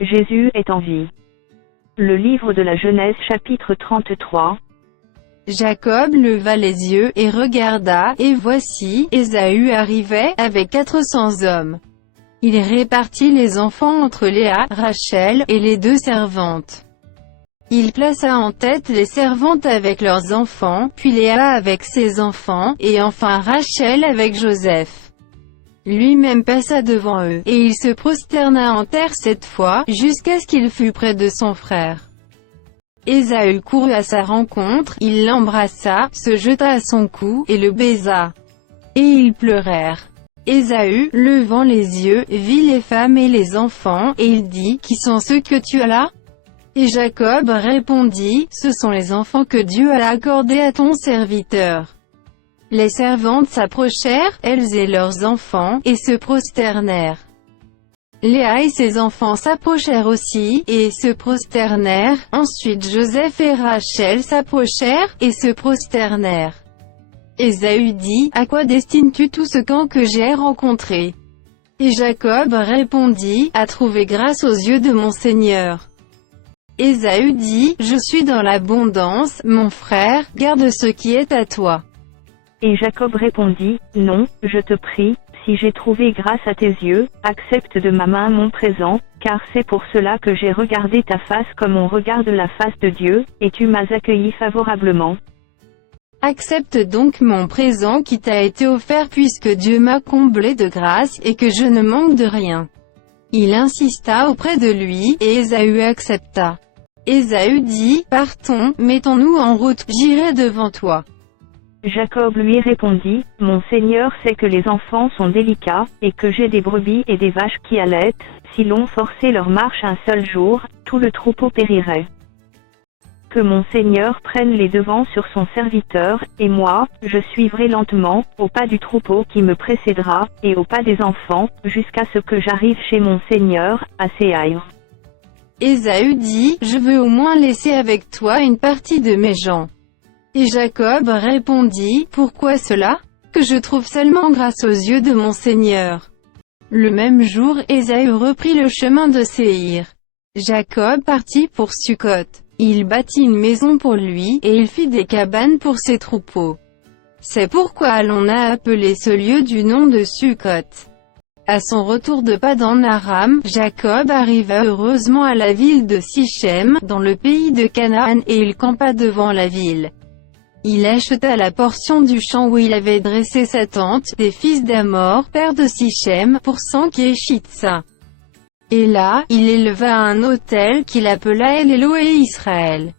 Jésus est en vie. Le livre de la Genèse chapitre 33. Jacob leva les yeux et regarda, et voici, Ésaü arrivait, avec 400 hommes. Il répartit les enfants entre Léa, Rachel, et les deux servantes. Il plaça en tête les servantes avec leurs enfants, puis Léa avec ses enfants, et enfin Rachel avec Joseph. Lui-même passa devant eux, et il se prosterna en terre 7 fois, jusqu'à ce qu'il fût près de son frère. Ésaü courut à sa rencontre, il l'embrassa, se jeta à son cou, et le baisa. Et ils pleurèrent. Ésaü, levant les yeux, vit les femmes et les enfants, et il dit, « Qui sont ceux que tu as là ?» Et Jacob répondit, « Ce sont les enfants que Dieu a accordés à ton serviteur. » Les servantes s'approchèrent, elles et leurs enfants, et se prosternèrent. Léa et ses enfants s'approchèrent aussi, et se prosternèrent. Ensuite Joseph et Rachel s'approchèrent, et se prosternèrent. Ésaü dit, « À quoi destines-tu tout ce camp que j'ai rencontré ?» Et Jacob répondit, « À trouver grâce aux yeux de mon Seigneur. » Ésaü dit, « Je suis dans l'abondance, mon frère, garde ce qui est à toi. » Et Jacob répondit, « Non, je te prie, si j'ai trouvé grâce à tes yeux, accepte de ma main mon présent, car c'est pour cela que j'ai regardé ta face comme on regarde la face de Dieu, et tu m'as accueilli favorablement. Accepte donc mon présent qui t'a été offert puisque Dieu m'a comblé de grâce, et que je ne manque de rien. » Il insista auprès de lui, et Ésaü accepta. Ésaü dit, « Partons, mettons-nous en route, j'irai devant toi. » Jacob lui répondit, « Mon Seigneur sait que les enfants sont délicats, et que j'ai des brebis et des vaches qui allaitent, si l'on forçait leur marche un seul jour, tout le troupeau périrait. Que mon Seigneur prenne les devants sur son serviteur, et moi, je suivrai lentement, au pas du troupeau qui me précédera, et au pas des enfants, jusqu'à ce que j'arrive chez mon Seigneur, à Séhir. » Ésaü dit, « Je veux au moins laisser avec toi une partie de mes gens. » Et Jacob répondit, « Pourquoi cela? Que je trouve seulement grâce aux yeux de mon Seigneur. » Le même jour, Ésaü reprit le chemin de Séhir. Jacob partit pour Sukkot. Il bâtit une maison pour lui, et il fit des cabanes pour ses troupeaux. C'est pourquoi l'on a appelé ce lieu du nom de Sukkot. À son retour de Padan Aram, Jacob arriva heureusement à la ville de Sichem, dans le pays de Canaan, et il campa devant la ville. Il acheta la portion du champ où il avait dressé sa tente, des fils d'Amor, père de Sichem, pour 100 Kéchitsa. Et là, il éleva un autel qu'il appela El Elohé Israël.